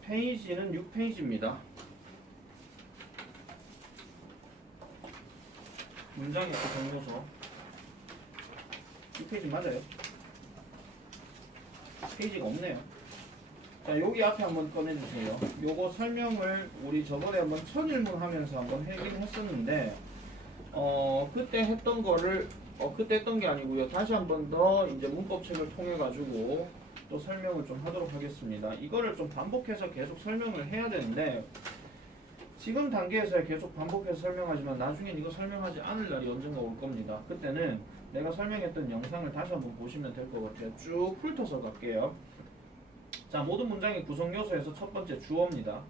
페이지는 6페이지입니다. 문장의 구성요소 6페이지 맞아요? 페이지가 없네요. 자, 여기 앞에 한번 꺼내주세요. 요거 설명을 우리 저번에 한번 첫 일문 하면서 한번 하긴 했었는데 그때 했던 거를 그때 했던 게 아니고요. 다시 한번 더 이제 문법책을 통해 가지고 또 설명을 좀 하도록 하겠습니다. 이거를 좀 반복해서 계속 설명을 해야 되는데 지금 단계에서 계속 반복해서 설명하지만 나중엔 이거 설명하지 않을 날이 언젠가 올 겁니다. 그때는 내가 설명했던 영상을 다시 한번 보시면 될 것 같아요. 쭉 훑어서 갈게요. 자, 모든 문장의 구성 요소에서 첫 번째 주어입니다.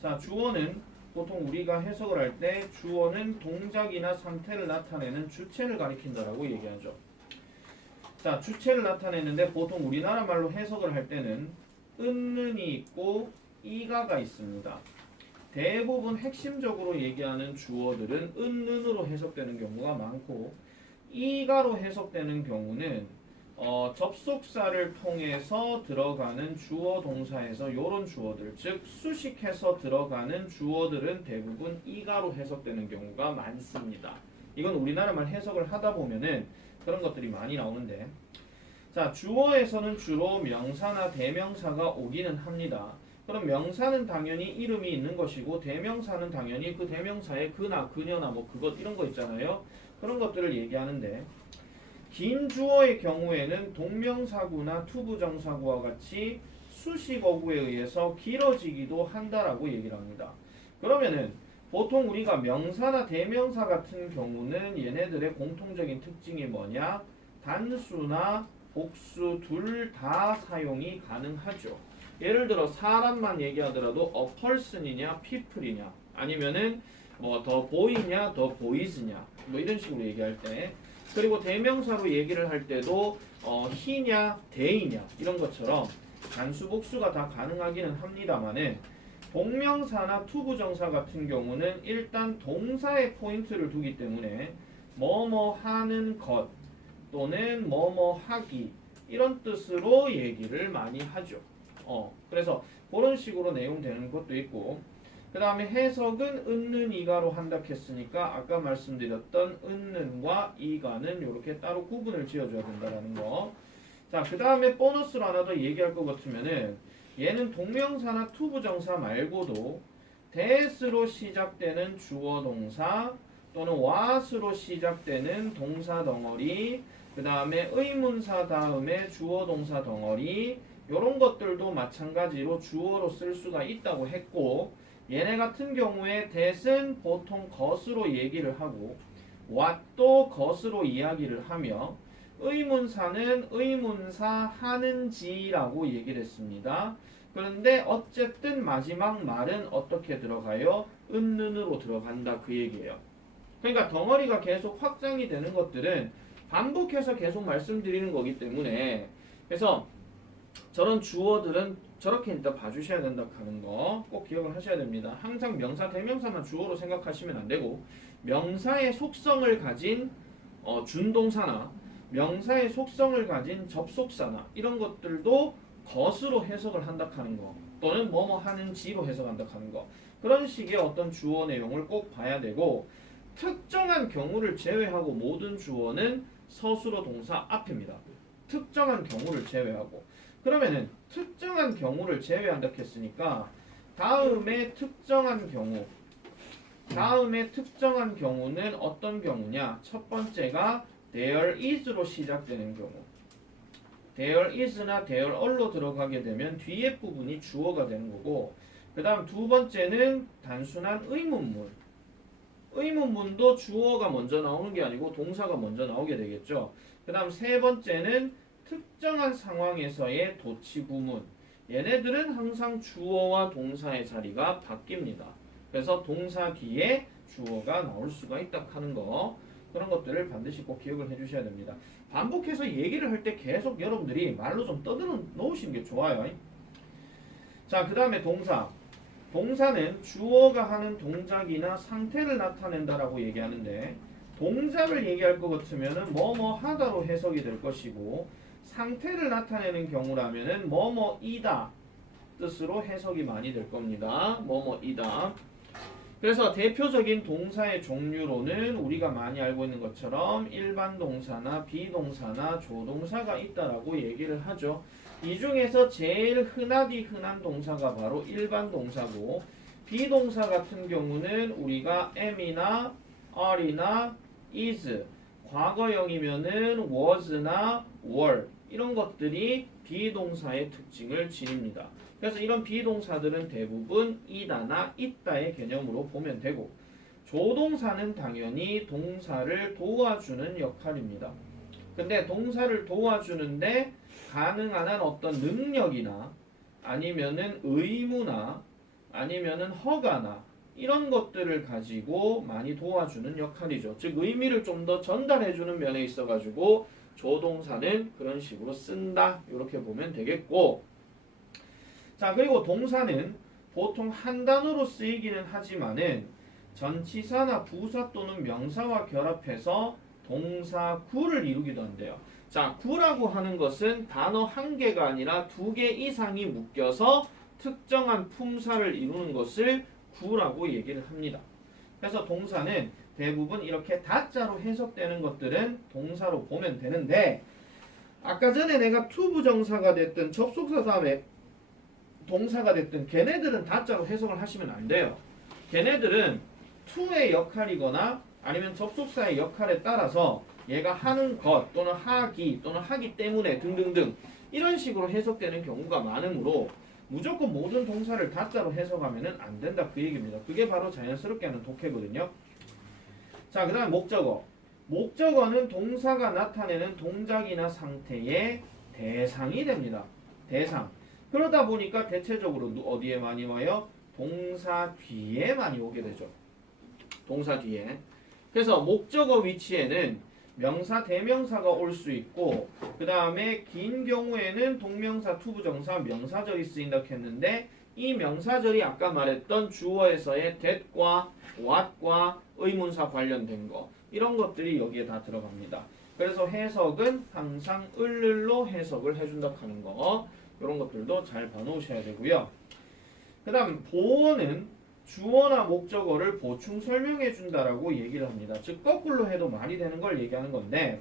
자, 주어는 보통 우리가 해석을 할 때 주어는 동작이나 상태를 나타내는 주체를 가리킨다라고 얘기하죠. 자, 주체를 나타내는데 보통 우리나라 말로 해석을 할 때는 은는이 있고 이가가 있습니다. 대부분 핵심적으로 얘기하는 주어들은 은는으로 해석되는 경우가 많고 이가로 해석되는 경우는 접속사를 통해서 들어가는 주어 동사에서 요런 주어들, 즉 수식해서 들어가는 주어들은 대부분 이가로 해석되는 경우가 많습니다. 이건 우리나라 말 해석을 하다 보면은 그런 것들이 많이 나오는데, 자, 주어에서는 주로 명사나 대명사가 오기는 합니다. 그럼 명사는 당연히 이름이 있는 것이고 대명사는 당연히 그 대명사의 그나 그녀나 뭐 그것 이런 거 있잖아요. 그런 것들을 얘기하는데, 긴 주어의 경우에는 동명사구나 투부정사구와 같이 수식어구에 의해서 길어지기도 한다라고 얘기를 합니다. 그러면은 보통 우리가 명사나 대명사 같은 경우는 얘네들의 공통적인 특징이 뭐냐? 단수나 복수 둘 다 사용이 가능하죠. 예를 들어 사람만 얘기하더라도 a person이냐 people이냐 아니면은 뭐 더 보이냐 더 보이즈냐 뭐 이런 식으로 얘기할 때, 그리고 대명사로 얘기를 할 때도 he냐 they냐 이런 것처럼 단수 복수가 다 가능하기는 합니다만은 동명사나 투부정사 같은 경우는 일단 동사에 포인트를 두기 때문에 뭐뭐 하는 것 또는 뭐뭐 하기 이런 뜻으로 얘기를 많이 하죠. 그래서 그런 식으로 내용되는 것도 있고, 그 다음에 해석은 은는 이가로 한다 했으니까 아까 말씀드렸던 은는과 이가는 이렇게 따로 구분을 지어줘야 된다는 거. 자, 그 다음에 보너스로 하나 더 얘기할 것 같으면은 얘는 동명사나 투부정사 말고도 that으로 시작되는 주어 동사 또는 what으로 시작되는 동사 덩어리, 그 다음에 의문사 다음에 주어 동사 덩어리 이런 것들도 마찬가지로 주어로 쓸 수가 있다고 했고, 얘네 같은 경우에 that은 보통 것으로 얘기를 하고 what도 것으로 이야기를 하며 의문사는 의문사 하는지라고 얘기를 했습니다. 그런데 어쨌든 마지막 말은 어떻게 들어가요? 은는으로 들어간다 그 얘기예요. 그러니까 덩어리가 계속 확장이 되는 것들은 반복해서 계속 말씀드리는 거기 때문에, 그래서 저런 주어들은 저렇게 일단 봐주셔야 된다 하는 거 꼭 기억을 하셔야 됩니다. 항상 명사, 대명사만 주어로 생각하시면 안 되고 명사의 속성을 가진 준동사나 명사의 속성을 가진 접속사나 이런 것들도 것으로 해석을 한다 하는 거 또는 뭐뭐 하는지로 해석한다 하는 거, 그런 식의 어떤 주어 내용을 꼭 봐야 되고, 특정한 경우를 제외하고 모든 주어는 서술어 동사 앞입니다. 특정한 경우를 제외하고. 그러면은 특정한 경우를 제외한다 했으니까 다음에 특정한 경우는 어떤 경우냐? 첫 번째가 there is로 시작되는 경우. there is나 there are로 들어가게 되면 뒤에 부분이 주어가 되는 거고, 그 다음 두 번째는 단순한 의문문. 의문문도 주어가 먼저 나오는 게 아니고 동사가 먼저 나오게 되겠죠. 그 다음 세 번째는 특정한 상황에서의 도치구문. 얘네들은 항상 주어와 동사의 자리가 바뀝니다. 그래서 동사 뒤에 주어가 나올 수가 있다 하는 거, 그런 것들을 반드시 꼭 기억을 해주셔야 됩니다. 반복해서 얘기를 할 때 계속 여러분들이 말로 좀 떠들어 놓으시는 게 좋아요. 자, 그 다음에 동사. 동사는 주어가 하는 동작이나 상태를 나타낸다라고 얘기하는데, 동작을 얘기할 것 같으면은 뭐뭐 하다로 해석이 될 것이고, 상태를 나타내는 경우라면은 뭐뭐이다 뜻으로 해석이 많이 될 겁니다. 뭐뭐이다. 그래서 대표적인 동사의 종류로는 우리가 많이 알고 있는 것처럼 일반 동사나 비동사나 조동사가 있다라고 얘기를 하죠. 이 중에서 제일 흔한 동사가 바로 일반 동사고, 비동사 같은 경우는 우리가 am이나 are이나 is, 과거형이면은 was나 were, 이런 것들이 비동사의 특징을 지닙니다. 그래서 이런 비동사들은 대부분 이다나 있다의 개념으로 보면 되고, 조동사는 당연히 동사를 도와주는 역할입니다. 근데 동사를 도와주는데 가능한 한 어떤 능력이나 아니면은 의무나 아니면은 허가나 이런 것들을 가지고 많이 도와주는 역할이죠. 즉 의미를 좀 더 전달해주는 면에 있어가지고 조동사는 그런 식으로 쓴다, 이렇게 보면 되겠고, 자 그리고 동사는 보통 한 단어로 쓰이기는 하지만은 전치사나 부사 또는 명사와 결합해서 동사 구를 이루기도 한대요. 자, 구라고 하는 것은 단어 한 개가 아니라 두 개 이상이 묶여서 특정한 품사를 이루는 것을 구라고 얘기를 합니다. 그래서 동사는 대부분 이렇게 다자로 해석되는 것들은 동사로 보면 되는데, 아까 전에 내가 to 부정사가 됐든 접속사 다음에 동사가 됐든 걔네들은 다자로 해석을 하시면 안 돼요. 걔네들은 to의 역할이거나 아니면 접속사의 역할에 따라서 얘가 하는 것 또는 하기 또는 하기 때문에 등등등 이런 식으로 해석되는 경우가 많으므로 무조건 모든 동사를 다자로 해석하면 안 된다, 그 얘기입니다. 그게 바로 자연스럽게 하는 독해거든요. 자, 그 다음 목적어. 목적어는 동사가 나타내는 동작이나 상태의 대상이 됩니다. 대상. 그러다 보니까 대체적으로 어디에 많이 와요? 동사 뒤에 많이 오게 되죠. 동사 뒤에. 그래서 목적어 위치에는 명사, 대명사가 올 수 있고, 그 다음에 긴 경우에는 동명사, 투부정사, 명사절이 쓰인다고 했는데, 이 명사절이 아까 말했던 주어에서의 that과 what과 의문사 관련된 거, 이런 것들이 여기에 다 들어갑니다. 그래서 해석은 항상 을로 해석을 해준다 하는 거, 이런 것들도 잘 봐놓으셔야 되고요. 그 다음 보어는 주어나 목적어를 보충 설명해 준다라고 얘기를 합니다. 즉 거꾸로 해도 말이 되는 걸 얘기하는 건데,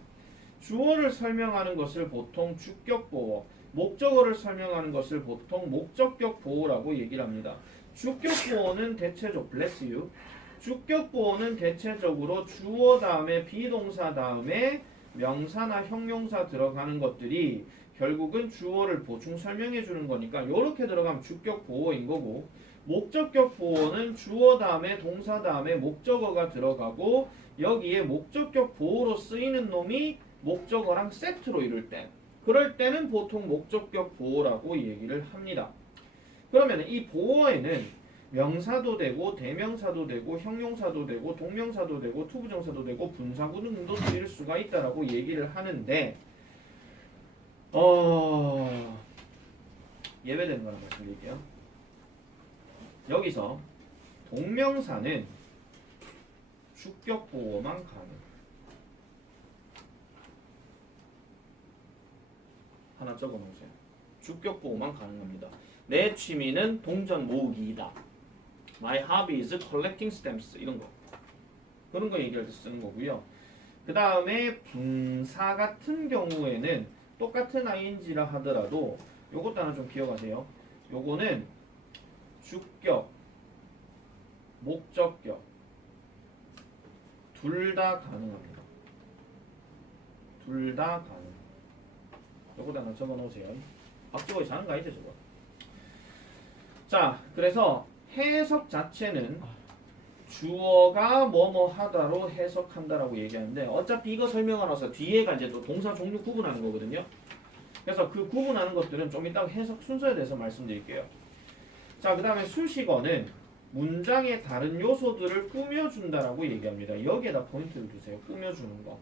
주어를 설명하는 것을 보통 주격 보어, 목적어를 설명하는 것을 보통 목적격 보어라고 얘기를 합니다. 주격 보어는 대체적 bless you. 주격 보어는 대체적으로 주어 다음에 비동사 다음에 명사나 형용사 들어가는 것들이 결국은 주어를 보충 설명해 주는 거니까 이렇게 들어가면 주격 보어인 거고, 목적격 보어는 주어 다음에 동사 다음에 목적어가 들어가고 여기에 목적격 보어로 쓰이는 놈이 목적어랑 세트로 이룰 때, 그럴 때는 보통 목적격 보어라고 얘기를 합니다. 그러면 이 보어에는 명사도 되고 대명사도 되고 형용사도 되고 동명사도 되고 투부정사도 되고 분사구 등도 쓰일 수가 있다라고 얘기를 하는데, 예외되는 거라고 말씀드릴게요. 여기서 동명사는 주격 보어만 가능. 하나 적어 놓으세요. 주격 보어만 가능합니다. 내 취미는 동전 모으기이다. My hobby is collecting stamps. 이런 거. 그런 거 얘기할 때 쓰는 거고요. 그 다음에 분사 같은 경우에는 똑같은 ing라 하더라도 요것도 하나 좀 기억하세요. 요거는 주격, 목적격 둘 다 가능합니다. 둘 다 가능. 요거도 하나 적어 놓으세요. 박지호의 자는 거 아니죠, 저거? 자, 그래서 해석 자체는 주어가 뭐뭐 하다로 해석한다라고 얘기하는데, 어차피 이거 설명하면서 뒤에가 이제 또 동사 종류 구분하는 거거든요. 그래서 그 구분하는 것들은 좀 이따가 해석 순서에 대해서 말씀드릴게요. 자, 그 다음에 수식어는 문장의 다른 요소들을 꾸며준다라고 얘기합니다. 여기에다 포인트를 두세요. 꾸며주는 거.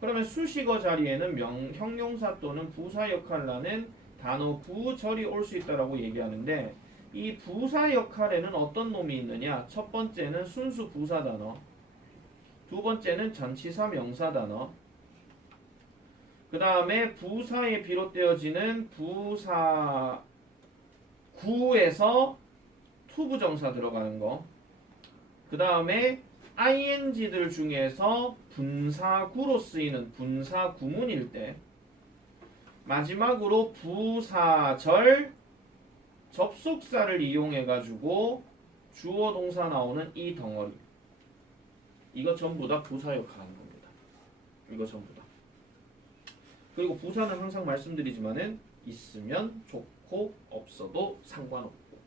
그러면 수식어 자리에는 형용사 또는 부사 역할라는 단어 구절이 올 수 있다라고 얘기하는데, 이 부사 역할에는 어떤 놈이 있느냐? 첫 번째는 순수 부사 단어, 두 번째는 전치사 명사 단어, 그 다음에 부사에 비롯되어지는 부사 구에서 투부정사 들어가는 거. 그 다음에 ing들 중에서 분사구로 쓰이는 분사구문일 때. 마지막으로 부사절 접속사를 이용해 가지고 주어 동사 나오는 이 덩어리. 이거 전부 다 부사 역할하는 겁니다. 이거 전부 다. 그리고 부사는 항상 말씀드리지만은 있으면 좋고 없어도 상관없고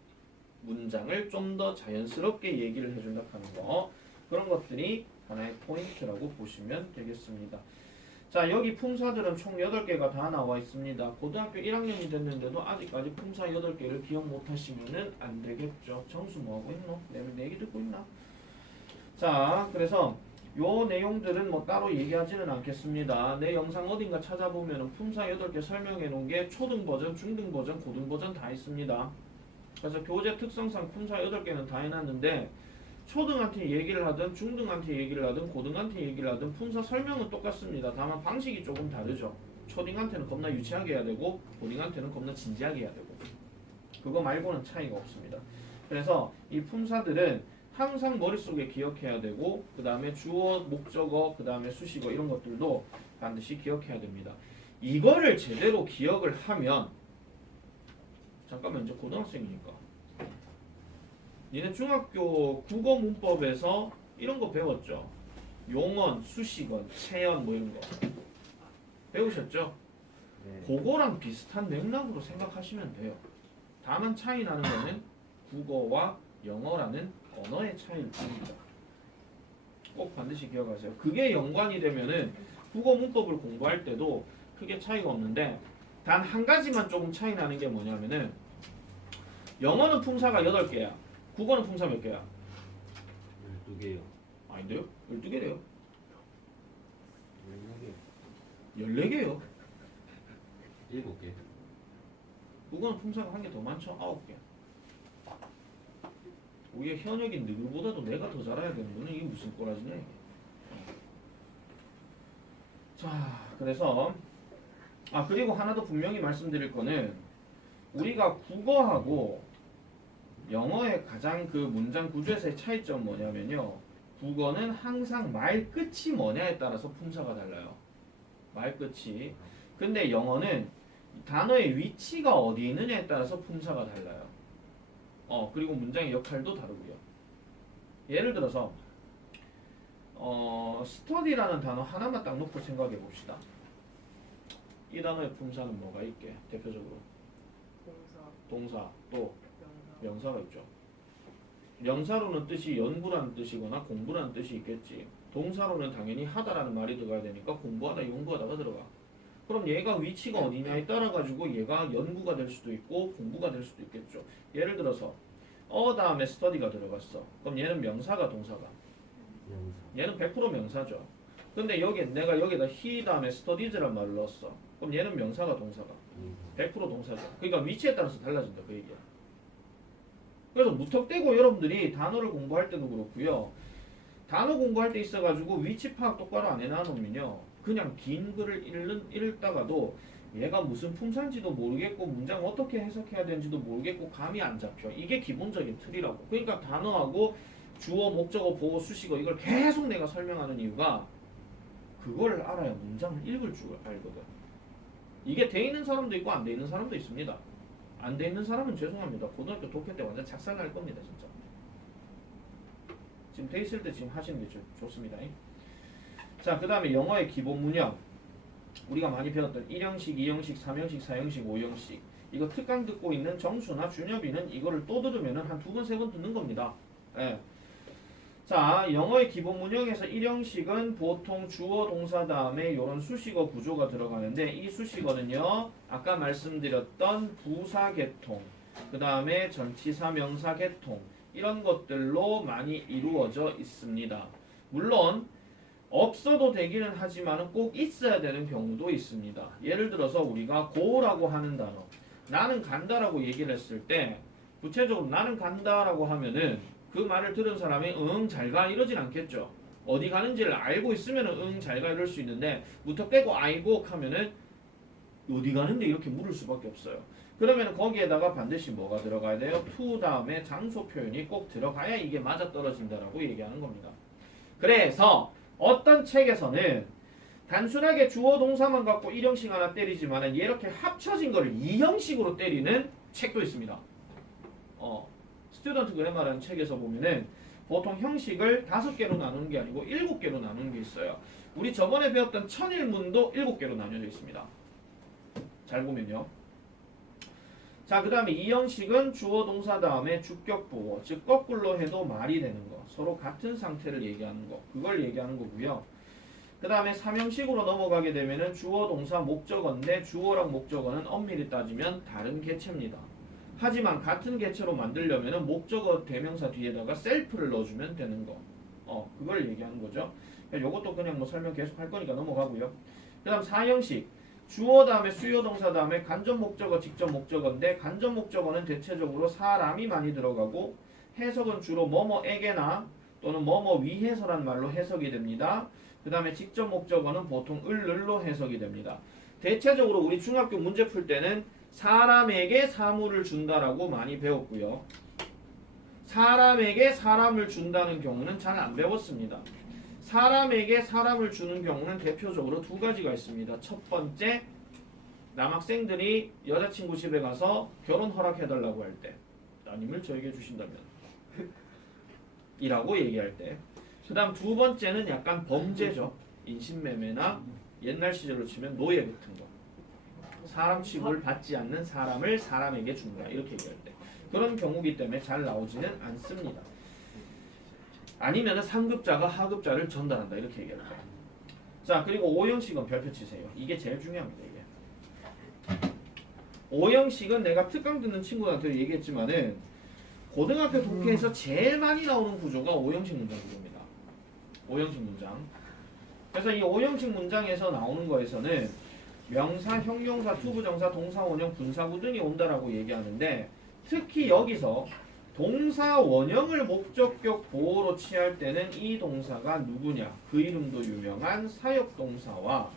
문장을 좀 더 자연스럽게 얘기를 해준다 하는 거. 그런 것들이 하나의 포인트라고 보시면 되겠습니다. 자, 여기 품사들은 총 8개가 다 나와 있습니다. 고등학교 1학년이 됐는데도 아직까지 품사 8개를 기억 못 하시면은 안 되겠죠. 정수 뭐 하고 있노? 내 얘기 듣고 있나? 자, 그래서 요 내용들은 뭐 따로 얘기하지는 않겠습니다. 내 영상 어딘가 찾아보면은 품사 8개 설명해 놓은 게 초등 버전, 중등 버전, 고등 버전 다 있습니다. 그래서 교재 특성상 품사 8개는 다 해놨는데 초등한테 얘기를 하든 중등한테 얘기를 하든 고등한테 얘기를 하든 품사 설명은 똑같습니다. 다만 방식이 조금 다르죠. 초딩한테는 겁나 유치하게 해야 되고 고딩한테는 겁나 진지하게 해야 되고 그거 말고는 차이가 없습니다. 그래서 이 품사들은 항상 머릿속에 기억해야 되고 그 다음에 주어, 목적어, 그 다음에 수식어 이런 것들도 반드시 기억해야 됩니다. 이거를 제대로 기억을 하면 잠깐만 이제 고등학생이니까 니네 중학교 국어 문법에서 이런 거 배웠죠? 용언, 수식어, 체언 뭐 이런 거 배우셨죠? 네. 그거랑 비슷한 맥락으로 생각하시면 돼요. 다만 차이 나는 거는 국어와 영어라는 언어의 차이일 뿐입니다. 꼭 반드시 기억하세요. 그게 연관이 되면은 국어 문법을 공부할 때도 크게 차이가 없는데 단 한 가지만 조금 차이 나는 게 뭐냐면은 영어는 품사가 8개야. 국어는 품사 몇 개야? 12개요. 아닌데요? 12개래요. 14개. 14개요. 7개. 국어는 품사가 한 개 더 많죠? 9개. 우리의 현역인 누구보다도 내가 더 잘해야 되는 거는 이게 무슨 꼬라지냐 이게. 자, 그래서 그리고 하나 더 분명히 말씀드릴 거는 우리가 국어하고 영어의 가장 그 문장 구조에서의 차이점 뭐냐면요. 국어는 항상 말 끝이 뭐냐에 따라서 품사가 달라요. 말 끝이. 근데 영어는 단어의 위치가 어디 있느냐에 따라서 품사가 달라요. 그리고 문장의 역할도 다르고요. 예를 들어서 study라는 단어 하나만 딱 놓고 생각해 봅시다. 이 단어의 품사는 뭐가 있게? 대표적으로 동사 또 명사가 있죠. 명사로는 뜻이 연구라는 뜻이거나 공부라는 뜻이 있겠지. 동사로는 당연히 하다라는 말이 들어가야 되니까 공부하다, 연구하다가 들어가. 그럼 얘가 위치가 어디냐에 따라 가지고 얘가 연구가 될 수도 있고 공부가 될 수도 있겠죠. 예를 들어서 다음에 study가 들어갔어. 그럼 얘는 명사가 동사가? 얘는 100% 명사죠. 근데 내가 여기다 he 다음에 studies란 말을 넣었어. 그럼 얘는 명사가 동사가? 100% 동사죠. 그러니까 위치에 따라서 달라진다 그 얘기야. 그래서 무턱대고 여러분들이 단어를 공부할 때도 그렇고요. 단어 공부할 때 있어가지고 위치 파악 똑바로 안 해놔놓으면요. 그냥 긴 글을 읽다가도 얘가 무슨 품사인지도 모르겠고 문장 어떻게 해석해야 되는지도 모르겠고 감이 안 잡혀. 이게 기본적인 틀이라고. 그러니까 단어하고 주어, 목적어, 보어, 수식어 이걸 계속 내가 설명하는 이유가 그걸 알아야 문장을 읽을 줄 알거든. 이게 돼 있는 사람도 있고 안 돼 있는 사람도 있습니다. 안 돼 있는 사람은 죄송합니다. 고등학교 독해 때 완전 작살날 겁니다, 진짜. 지금 돼 있을 때 지금 하시는 게 좋습니다. 자, 그 다음에 영어의 기본 문형. 우리가 많이 배웠던 1형식, 2형식, 3형식, 4형식, 5형식. 이거 특강 듣고 있는 정수나 준엽이는 이거를 또 들으면은 한 2번, 3번 듣는 겁니다. 예. 자, 영어의 기본 문형에서 1형식은 보통 주어 동사 다음에 이런 수식어 구조가 들어가는데 이 수식어는요 아까 말씀드렸던 부사 계통 그 다음에 전치사 명사 계통 이런 것들로 많이 이루어져 있습니다. 물론 없어도 되기는 하지만 꼭 있어야 되는 경우도 있습니다. 예를 들어서 우리가 go라고 하는 단어 나는 간다라고 얘기를 했을 때 구체적으로 나는 간다라고 하면은 그 말을 들은 사람이 응 잘가 이러진 않겠죠. 어디 가는지를 알고 있으면 응 잘가 이럴 수 있는데 무턱대고 아이고 하면은 어디 가는데 이렇게 물을 수밖에 없어요. 그러면 거기에다가 반드시 뭐가 들어가야 돼요? to 다음에 장소 표현이 꼭 들어가야 이게 맞아떨어진다라고 얘기하는 겁니다. 그래서 어떤 책에서는 단순하게 주어 동사만 갖고 1형식 하나 때리지만 이렇게 합쳐진 거를 2형식으로 때리는 책도 있습니다. 스튜던트 그래머라는 책에서 보면은 보통 형식을 5개로 나누는 게 아니고 7개로 나누는 게 있어요. 우리 저번에 배웠던 천일문도 7개로 나뉘어져 있습니다. 잘 보면요. 자, 그 다음에 이 형식은 주어 동사 다음에 주격 보고, 즉 거꾸로 해도 말이 되는 거, 서로 같은 상태를 얘기하는 거, 그걸 얘기하는 거고요. 그 다음에 3형식으로 넘어가게 되면은 주어 동사 목적어인데 주어랑 목적어는 엄밀히 따지면 다른 개체입니다. 하지만 같은 개체로 만들려면은 목적어 대명사 뒤에다가 셀프를 넣어주면 되는 거, 그걸 얘기하는 거죠. 요것도 그냥 뭐 설명 계속 할 거니까 넘어가고요. 그 다음 4형식 주어 다음에 수요 동사 다음에 간접 목적어 직접 목적어인데 간접 목적어는 대체적으로 사람이 많이 들어가고 해석은 주로 뭐뭐에게나 또는 뭐뭐 위해서란 말로 해석이 됩니다. 그 다음에 직접 목적어는 보통 을로 해석이 됩니다. 대체적으로 우리 중학교 문제 풀 때는 사람에게 사물을 준다라고 많이 배웠고요. 사람에게 사람을 준다는 경우는 잘 안 배웠습니다. 사람에게 사람을 주는 경우는 대표적으로 두 가지가 있습니다. 첫 번째, 남학생들이 여자친구 집에 가서 결혼 허락해달라고 할 때, 따님을 저에게 주신다면 이라고 얘기할 때. 그 다음 두 번째는 약간 범죄죠. 인신매매나 옛날 시절로 치면 노예 같은 거. 사람 취급을 받지 않는 사람을 사람에게 준다 이렇게 얘기할 때. 그런 경우기 때문에 잘 나오지는 않습니다. 아니면 상급자가 하급자를 전달한다 이렇게 얘기할 거예요. 자, 그리고 5형식은 별표 치세요. 이게 제일 중요합니다. 이게 5형식은 내가 특강 듣는 친구들한테 얘기했지만은 고등학교 독해에서 제일 많이 나오는 구조가 5형식 문장 구조입니다. 5형식 문장. 그래서 이 5형식 문장에서 나오는 거에서는 명사, 형용사, 투부정사, 동사, 원형, 분사구 등이 온다라고 얘기하는데 특히 여기서 동사 원형을 목적격 보호로 취할 때는 이 동사가 누구냐? 그 이름도 유명한 사역동사와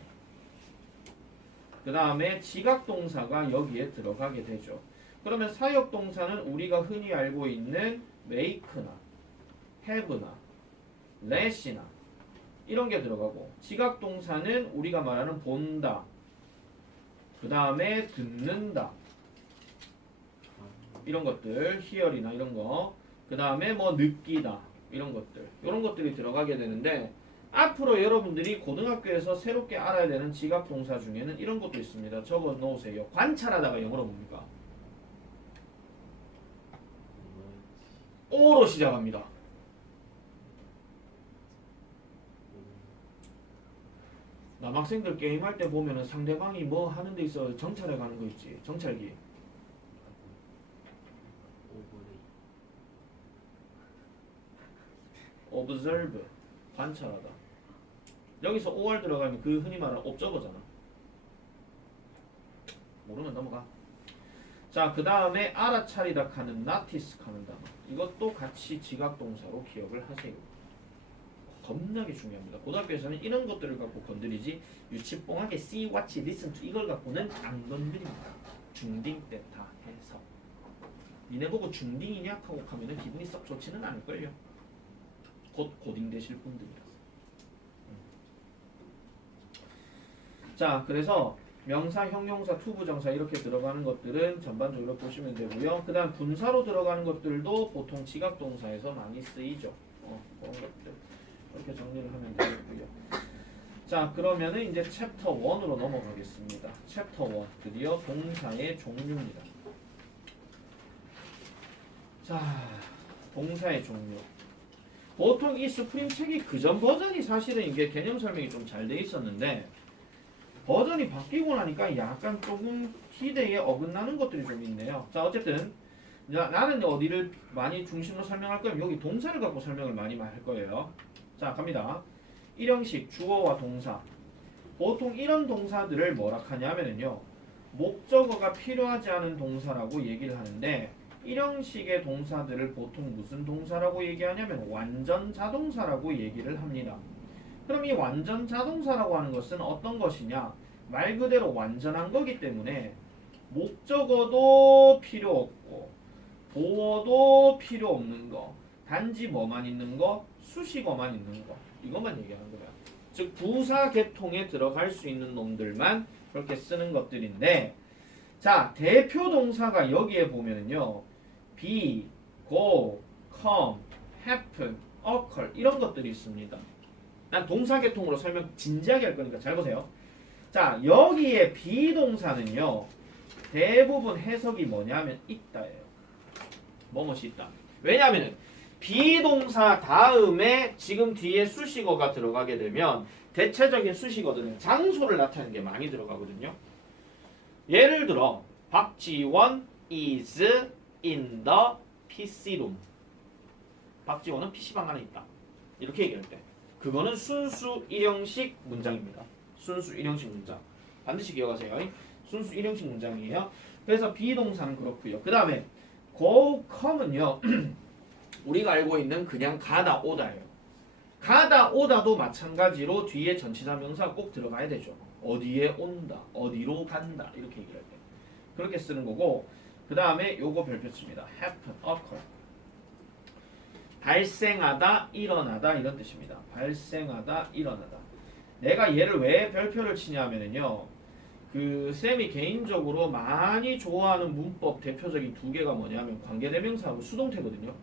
그 다음에 지각동사가 여기에 들어가게 되죠. 그러면 사역동사는 우리가 흔히 알고 있는 make나 have나 let이나 이런 게 들어가고 지각동사는 우리가 말하는 본다, 그 다음에 듣는다 이런 것들, hear이나 이런 거, 그 다음에 뭐 느끼다 이런 것들, 이런 것들이 들어가게 되는데 앞으로 여러분들이 고등학교에서 새롭게 알아야 되는 지각동사 중에는 이런 것도 있습니다. 적어 놓으세요. 관찰하다가 영어로 뭡니까? O로 시작합니다. 남학생들 게임할 때 보면은 상대방이 뭐 하는 데 있어 정찰해 가는 거 있지. 정찰기. observe, 관찰하다. 여기서 or 들어가면 그 흔히 말하는 observer잖아. 모르면 넘어가. 자, 그 다음에 알아차리다 하는 notice 하는 단어. 이것도 같이 지각동사로 기억을 하세요. 겁나게 중요합니다. 고등학교에서는 이런 것들을 갖고 건드리지 유치뽕하게 see, watch, listen to 이걸 갖고는 안 건드립니다. 중딩 때 다 해서. 니네 보고 중딩이냐 하고 하면은 기분이 썩 좋지는 않을걸요. 곧 고딩 되실 분들이라서. 자, 그래서 명사, 형용사, 투부정사 이렇게 들어가는 것들은 전반적으로 보시면 되고요. 그 다음 분사로 들어가는 것들도 보통 지각동사에서 많이 쓰이죠. 그런 것들 이렇게 정리를 하면 되겠고요. 자, 그러면은 이제 챕터 1으로 넘어가겠습니다. 챕터 1 드디어 동사의 종류입니다. 자, 동사의 종류. 보통 이 스프링 책이 그전 버전이 사실은 이게 개념 설명이 좀 잘 돼 있었는데 버전이 바뀌고 나니까 약간 조금 기대에 어긋나는 것들이 좀 있네요. 자, 어쨌든 나는 어디를 많이 중심으로 설명할 거면 여기 동사를 갖고 설명을 많이 할 거예요. 자, 갑니다. 1형식 주어와 동사. 보통 이런 동사들을 뭐라 하냐면요, 목적어가 필요하지 않은 동사라고 얘기를 하는데 1형식의 동사들을 보통 무슨 동사라고 얘기하냐면 완전 자동사라고 얘기를 합니다. 그럼 이 완전 자동사라고 하는 것은 어떤 것이냐? 말 그대로 완전한 거기 때문에 목적어도 필요 없고 보어도 필요 없는 거, 단지 뭐만 있는 거, 수식어만 있는 거, 이것만 얘기하는 거야. 즉 부사 계통에 들어갈 수 있는 놈들만 그렇게 쓰는 것들인데, 자 대표 동사가 여기에 보면은요 be, go, come, happen, occur 이런 것들이 있습니다. 난 동사 계통으로 설명 진지하게 할 거니까 잘 보세요. 자 여기에 비동사는요 대부분 해석이 뭐냐면 있다예요. 뭐뭇이 있다. 왜냐하면 비동사 다음에 지금 뒤에 수식어가 들어가게 되면 대체적인 수식어들은 장소를 나타내는 게 많이 들어가거든요. 예를 들어 박지원 is in the PCroom. 박지원은 PC방 안에 있다. 이렇게 얘기할 때 그거는 순수 일형식 문장입니다. 순수 일형식 문장. 반드시 기억하세요. 순수 일형식 문장이에요. 그래서 비동사는 그렇고요. 그 다음에 go, come은요 우리가 알고 있는 그냥 가다 오다예요. 가다 오다도 마찬가지로 뒤에 전치사 명사가 꼭 들어가야 되죠. 어디에 온다, 어디로 간다 이렇게 얘기할 때 그렇게 쓰는 거고, 그 다음에 요거 별표 칩니다. happen, occur. 발생하다, 일어나다 이런 뜻입니다. 발생하다, 일어나다. 내가 얘를 왜 별표를 치냐면은요, 그 쌤이 개인적으로 많이 좋아하는 문법 대표적인 두 개가 뭐냐면 관계대명사하고 수동태거든요.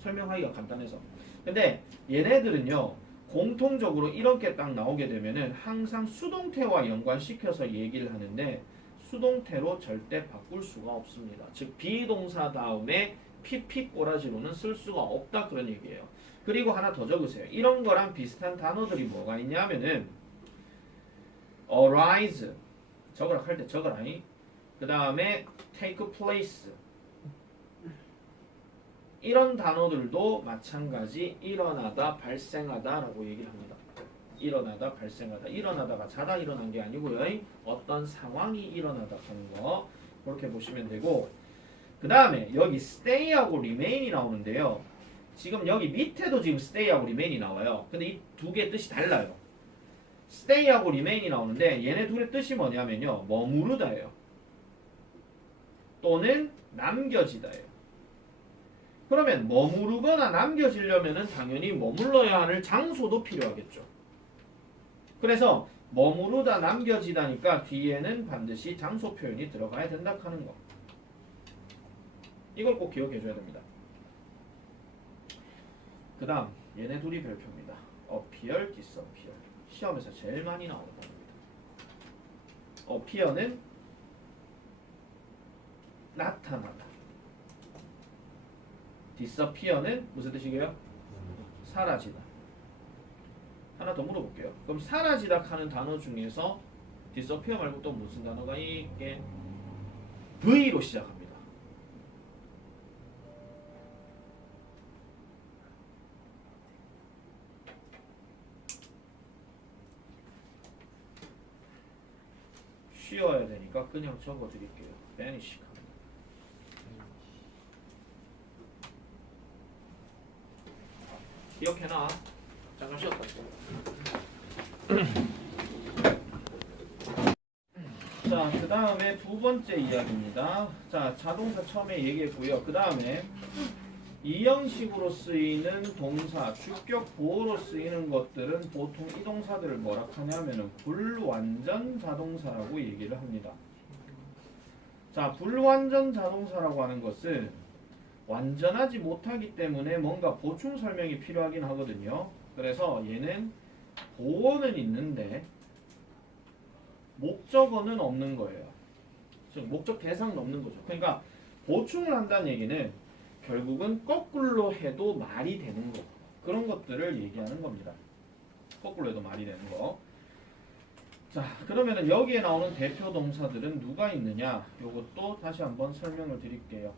설명하기가 간단해서. 근데 얘네들은요 공통적으로 이렇게 딱 나오게 되면은 항상 수동태와 연관시켜서 얘기를 하는데 수동태로 절대 바꿀 수가 없습니다. 즉 비동사 다음에 PP 꼬라지로는 쓸 수가 없다 그런 얘기예요. 그리고 하나 더 적으세요. 이런 거랑 비슷한 단어들이 뭐가 있냐면은 arise 적으라 할 때 적으라. 그 다음에 take place 이런 단어들도 마찬가지 일어나다 발생하다 라고 얘기를 합니다. 일어나다 발생하다. 일어나다가 자다 일어난 게 아니고요. 어떤 상황이 일어나다 하는 거 그렇게 보시면 되고, 그 다음에 여기 stay하고 remain이 나오는데요. 지금 여기 밑에도 지금 stay하고 remain이 나와요. 근데 이 두 개의 뜻이 달라요. stay하고 remain이 나오는데 얘네 둘의 뜻이 뭐냐면요 머무르다예요. 또는 남겨지다예요. 그러면 머무르거나 남겨지려면은 당연히 머물러야 하는 장소도 필요하겠죠. 그래서 머무르다 남겨지다니까 뒤에는 반드시 장소 표현이 들어가야 된다 하는 거. 이걸 꼭 기억해 줘야 됩니다. 그 다음 얘네 둘이 별표입니다. appear, disappear. 시험에서 제일 많이 나오는 단어입니다. appear는 나타나다. disappear는 무슨 뜻이게요? 사라지다. 하나 더 물어볼게요. 그럼 사라지다 하는 단어 중에서 disappear 말고 또 무슨 단어가 있게? V로 시작합니다. 쉬어야 되니까 그냥 적어드릴게요. vanish. 기억해놔. 잠깐 쉬었다. 자, 그 다음에 두 번째 이야기입니다. 자, 자동차 처음에 얘기했고요. 그 다음에 이 형식으로 쓰이는 동사, 주격 보어로 쓰이는 것들은 보통 이 동사들을 뭐라 하냐면은 불완전 자동사라고 얘기를 합니다. 자, 불완전 자동사라고 하는 것은 완전하지 못하기 때문에 뭔가 보충 설명이 필요하긴 하거든요. 그래서 얘는 보어는 있는데 목적어는 없는 거예요. 즉 목적 대상은 없는 거죠. 그러니까 보충을 한다는 얘기는 결국은 거꾸로 해도 말이 되는 거, 그런 것들을 얘기하는 겁니다. 거꾸로 해도 말이 되는 거. 자, 그러면은 여기에 나오는 대표 동사들은 누가 있느냐? 요것도 다시 한번 설명을 드릴게요.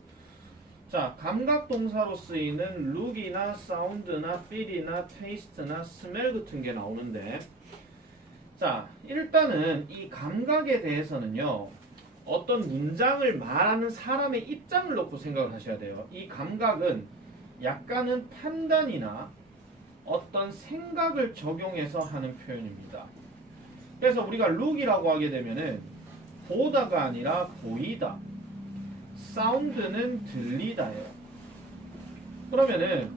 자, 감각 동사로 쓰이는 look이나 sound나 feel이나 taste나 smell 같은 게 나오는데, 자, 일단은 이 감각에 대해서는요 어떤 문장을 말하는 사람의 입장을 놓고 생각을 하셔야 돼요. 이 감각은 약간은 판단이나 어떤 생각을 적용해서 하는 표현입니다. 그래서 우리가 look이라고 하게 되면은 보다가 아니라 보이다. 사운드는 들리다예요. 그러면은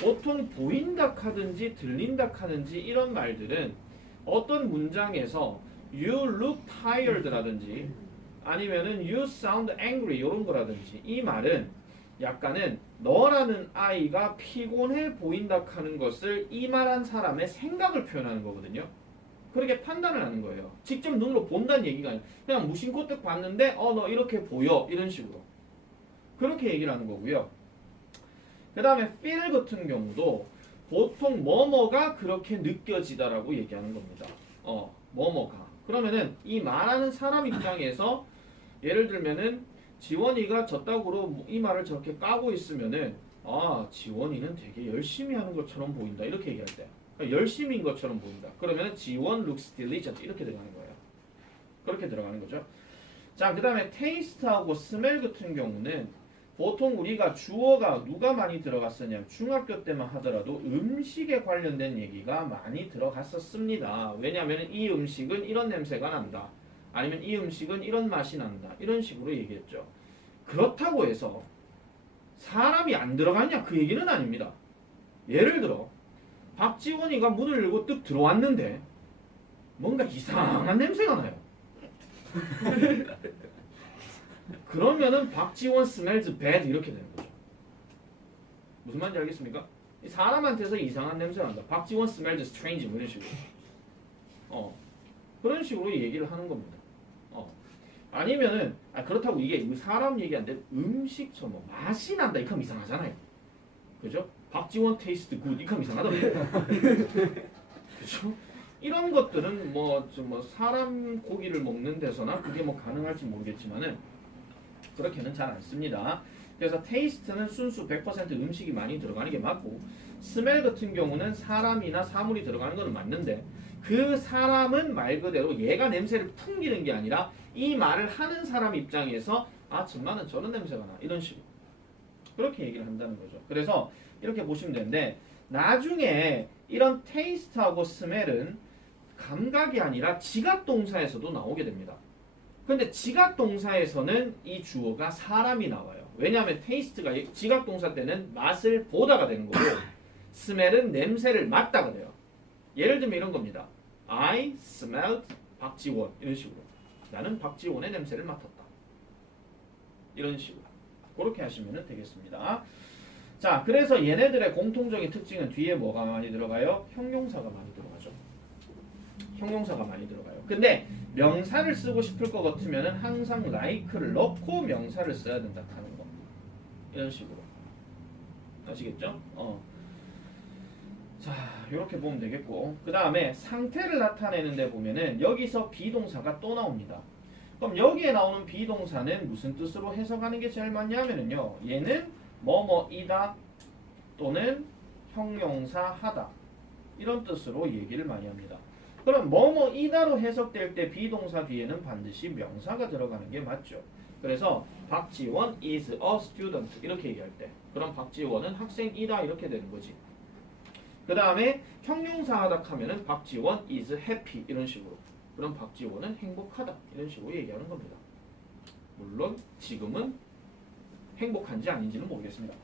보통 보인다 하든지 들린다 하든지 이런 말들은 어떤 문장에서 you look tired 라든지 아니면은 you sound angry 이런 거라든지 이 말은 약간은 너라는 아이가 피곤해 보인다 하는 것을 이 말한 사람의 생각을 표현하는 거거든요. 그렇게 판단을 하는 거예요. 직접 눈으로 본다는 얘기가 아니라 그냥 무심코 딱 봤는데 너 이렇게 보여 이런 식으로 그렇게 얘기를 하는 거고요. 그 다음에 feel 같은 경우도 보통 뭐뭐가 그렇게 느껴지다라고 얘기하는 겁니다. 뭐뭐가. 그러면은 이 말하는 사람 입장에서 예를 들면은 지원이가 저따구로 이 말을 저렇게 까고 있으면은 지원이는 되게 열심히 하는 것처럼 보인다. 이렇게 얘기할 때. 그러니까 열심히인 것처럼 보인다. 그러면은 지원 looks diligent 이렇게 들어가는 거예요. 그렇게 들어가는 거죠. 자, 그 다음에 taste하고 smell 같은 경우는 보통 우리가 주어가 누가 많이 들어갔었냐면 중학교 때만 하더라도 음식에 관련된 얘기가 많이 들어갔었습니다. 왜냐하면 이 음식은 이런 냄새가 난다. 아니면 이 음식은 이런 맛이 난다. 이런 식으로 얘기했죠. 그렇다고 해서 사람이 안 들어갔냐? 그 얘기는 아닙니다. 예를 들어 박지원이가 문을 열고 뜩 들어왔는데 뭔가 이상한 냄새가 나요. 그러면은 박지원 smells bad 이렇게 되는 거죠. 무슨 말인지 알겠습니까? 사람한테서 이상한 냄새가 난다. 박지원 smells strange 뭐 이런 식으로. 그런 식으로 얘기를 하는 겁니다. 아니면은 그렇다고 이게 사람 얘기하는데 음식처럼 뭐 맛이 난다 이렇게 하면 이상하잖아요. 그죠? 박지원 taste good 이렇게 하면 이상하다. 그죠? 이런 것들은 뭐 사람 고기를 먹는 데서나 그게 뭐 가능할지 모르겠지만은 그렇게는 잘 안 씁니다. 그래서 taste는 순수 100% 음식이 많이 들어가는 게 맞고 smell 같은 경우는 사람이나 사물이 들어가는 건 맞는데 그 사람은 말 그대로 얘가 냄새를 풍기는 게 아니라 이 말을 하는 사람 입장에서 정말은 저런 냄새가 나 이런 식으로 그렇게 얘기를 한다는 거죠. 그래서 이렇게 보시면 되는데 나중에 이런 taste하고 smell은 감각이 아니라 지각 동사에서도 나오게 됩니다. 근데 지각 동사에서는 이 주어가 사람이 나와요. 왜냐하면 taste가 지각 동사 때는 맛을 보다가 되는 거고 smell은 냄새를 맡다가 돼요. 예를 들면 이런 겁니다. I smelled 박지원 이런 식으로 나는 박지원의 냄새를 맡았다. 이런 식으로 그렇게 하시면 되겠습니다. 자, 그래서 얘네들의 공통적인 특징은 뒤에 뭐가 많이 들어가요? 형용사가 많이 들어가죠. 형용사가 많이 들어가요. 근데 명사를 쓰고 싶을 것 같으면 항상 like를 넣고 명사를 써야 된다 하는 거. 이런 식으로. 아시겠죠? 자, 이렇게 보면 되겠고 그 다음에 상태를 나타내는 데 보면은 여기서 비동사가 또 나옵니다. 그럼 여기에 나오는 비동사는 무슨 뜻으로 해석하는 게 제일 맞냐면요 얘는 뭐뭐이다 또는 형용사 하다 이런 뜻으로 얘기를 많이 합니다. 그럼 뭐뭐이다로 해석될 때 비동사 뒤에는 반드시 명사가 들어가는 게 맞죠. 그래서 박지원 is a student 이렇게 얘기할 때 그럼 박지원은 학생이다 이렇게 되는 거지. 그 다음에 형용사 하다 하면은 박지원 is happy 이런 식으로 그럼 박지원은 행복하다 이런 식으로 얘기하는 겁니다. 물론 지금은 행복한지 아닌지는 모르겠습니다.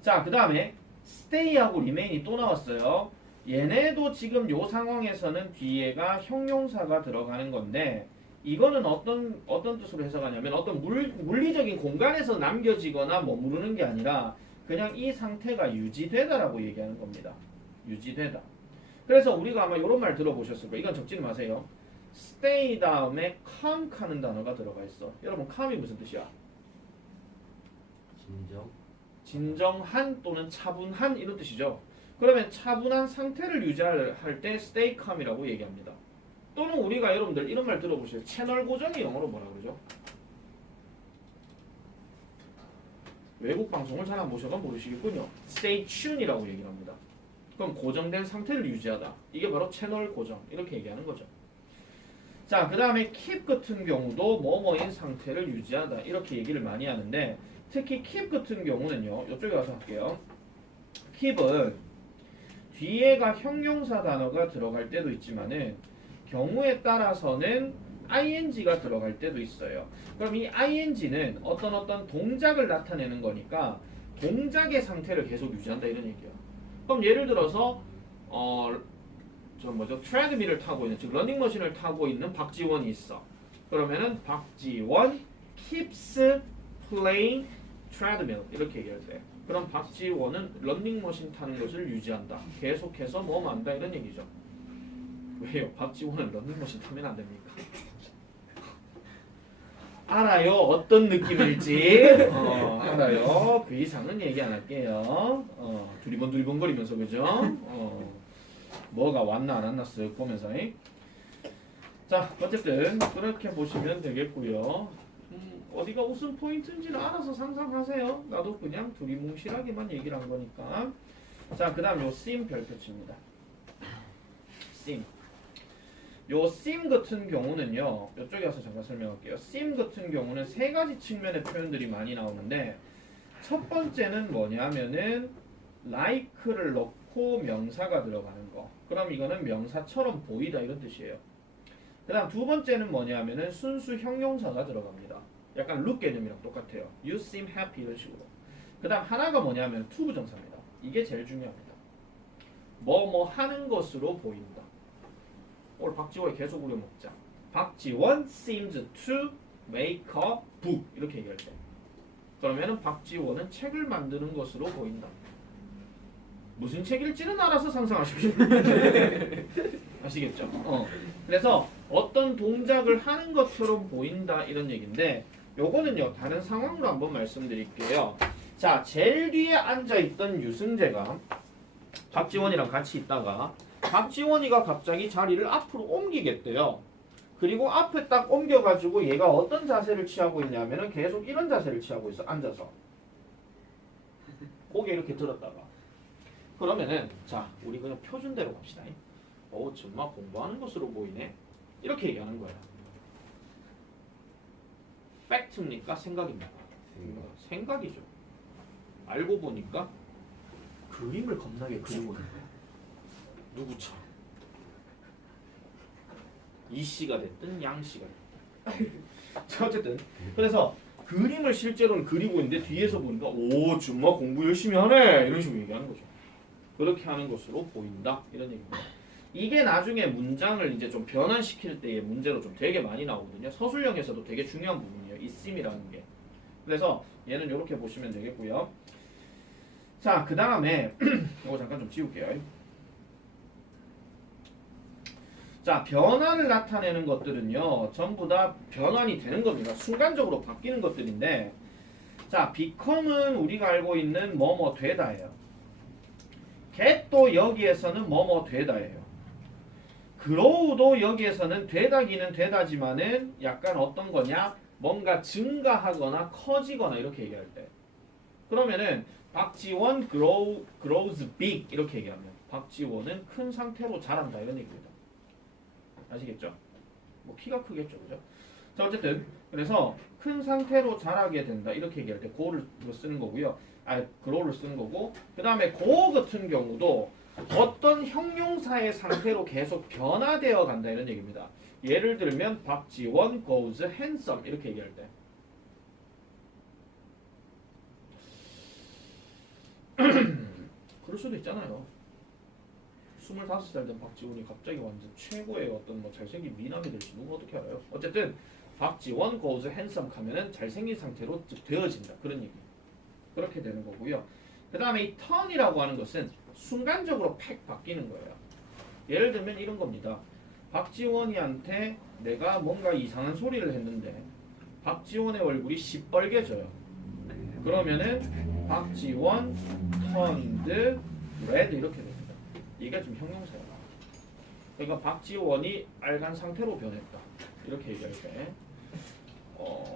자, 그 다음에 stay하고 remain이 또 나왔어요. 얘네도 지금 요 상황에서는 뒤에가 형용사가 들어가는 건데 이거는 어떤 뜻으로 해석하냐면 어떤 물리적인 공간에서 남겨지거나 머무르는 게 아니라 그냥 이 상태가 유지되다라고 얘기하는 겁니다. 유지되다. 그래서 우리가 아마 이런 말 들어보셨을 거예요. 이건 적지 마세요. stay 다음에 calm 하는 단어가 들어가 있어. 여러분 calm이 무슨 뜻이야? 진정한 또는 차분한 이런 뜻이죠. 그러면 차분한 상태를 유지할 때 stay calm이라고 얘기합니다. 또는 우리가 여러분들 이런 말 들어보세요. 채널 고정이 영어로 뭐라 그러죠? 외국 방송을 잘 안 보셔서 모르시겠군요. stay tune이라고 얘기를 합니다. 그럼 고정된 상태를 유지하다. 이게 바로 채널 고정. 이렇게 얘기하는 거죠. 자, 그 다음에 keep 같은 경우도 뭐뭐인 상태를 유지하다. 이렇게 얘기를 많이 하는데 특히 keep 같은 경우는요. 이쪽에 와서 할게요. keep은 뒤에가 형용사 단어가 들어갈 때도 있지만은 경우에 따라서는 ing가 들어갈 때도 있어요. 그럼 이 ing는 어떤 동작을 나타내는 거니까 동작의 상태를 계속 유지한다 이런 얘기야. 그럼 예를 들어서 트레드밀을 타고 있는, 즉 러닝머신을 타고 있는 박지원이 있어. 그러면은 박지원 keeps playing treadmill 이렇게 얘기할 때, 그럼 박지원은 러닝머신 타는 것을 유지한다. 계속해서 뭐만 한다 이런 얘기죠. 왜요? 박지원은 러닝머신 타면 안 됩니까? 알아요. 어떤 느낌일지. 알아요. 그 이상은 얘기 안 할게요. 두리번 거리면서 그죠? 뭐가 왔나 안 왔나 쓱 보면서. 자, 어쨌든 그렇게 보시면 되겠고요. 어디가 웃음 포인트인지는 알아서 상상하세요. 나도 그냥 두리뭉실하게만 얘기를 한 거니까. 자, 그 다음 요 sim 별표치입니다. sim. 요 sim 같은 경우는요, 이쪽에 와서 잠깐 설명할게요. sim 같은 경우는 세 가지 측면의 표현들이 많이 나오는데, 첫 번째는 뭐냐면은 like를 넣고 명사가 들어가는 거. 그럼 이거는 명사처럼 보이다 이런 뜻이에요. 그 다음 두 번째는 뭐냐면은 순수 형용사가 들어갑니다. 약간 look 개념이랑 똑같아요. You seem happy 이런 식으로. 그 다음 하나가 뭐냐면 to 부정사입니다. 이게 제일 중요합니다. 뭐 하는 것으로 보인다. 오늘 박지원이 계속 우려먹자. 박지원 seems to make a book 이렇게 얘기할 때, 그러면은 박지원은 책을 만드는 것으로 보인다. 무슨 책일지는 알아서 상상하십시오. 아시겠죠? 그래서 어떤 동작을 하는 것처럼 보인다 이런 얘기인데, 요거는요 다른 상황으로 한번 말씀드릴게요. 자, 제일 뒤에 앉아있던 유승재가 박지원이랑 같이 있다가 박지원이가 갑자기 자리를 앞으로 옮기겠대요. 그리고 앞에 딱 옮겨가지고 얘가 어떤 자세를 취하고 있냐면은 계속 이런 자세를 취하고 있어. 앉아서 고개 이렇게 들었다가. 그러면은 자, 우리 그냥 표준대로 갑시다. 정말 공부하는 것으로 보이네 이렇게 얘기하는 거야. 팩트입니까? 생각입니까? 생각이죠. 알고 보니까 그림을 겁나게 그리고 있는 거야. 누구처럼. 이씨가 됐든 양씨가 됐든. 자, 어쨌든 그래서 그림을 실제로는 그리고 있는데 뒤에서 보니까 오 정말 공부 열심히 하네 이런 식으로 얘기하는 거죠. 그렇게 하는 것으로 보인다 이런 얘기입니다. 이게 나중에 문장을 이제 좀 변환시킬 때의 문제로 좀 되게 많이 나오거든요. 서술형에서도 되게 중요한 부분이에요. 이 sim이라는 게. 그래서 얘는 이렇게 보시면 되겠고요. 자, 그 다음에 이거 잠깐 좀 지울게요. 자, 변화를 나타내는 것들은요 전부 다 변환이 되는 겁니다. 순간적으로 바뀌는 것들인데, 자, become은 우리가 알고 있는 뭐뭐 되다예요. get도 여기에서는 뭐뭐 되다예요. grow도 여기에서는 되다기는 되다지만은 약간 어떤 거냐, 뭔가 증가하거나 커지거나 이렇게 얘기할 때, 그러면은 박지원 grows big 이렇게 얘기하면 박지원은 큰 상태로 자란다 이런 얘기입니다. 아시겠죠? 뭐 키가 크겠죠, 그죠? 자, 어쨌든 그래서 큰 상태로 자라게 된다 이렇게 얘기할 때 go를 쓰는 거고요. grow를 쓰는 거고, 그 다음에 go 같은 경우도 어떤 형용사의 상태로 계속 변화되어 간다 이런 얘기입니다. 예를 들면 박지원 goes handsome 이렇게 얘기할 때, 그럴 수도 있잖아요. 25살 된 박지원이 갑자기 완전 최고의 어떤 뭐 잘생긴 미남이 될지 누가 어떻게 알아요? 어쨌든 박지원 goes handsome 하면은 잘생긴 상태로 되어진다 그런 얘기. 그렇게 되는 거고요. 그 다음에 이 turn이라고 하는 것은 순간적으로 팩 바뀌는 거예요. 예를 들면 이런 겁니다. 박지원이한테 내가 뭔가 이상한 소리를 했는데 박지원의 얼굴이 시뻘개져요. 그러면은 박지원 turned red 이렇게 됩니다. 이게 좀 형용사야. 그러니까 박지원이 빨간 상태로 변했다 이렇게 얘기할 때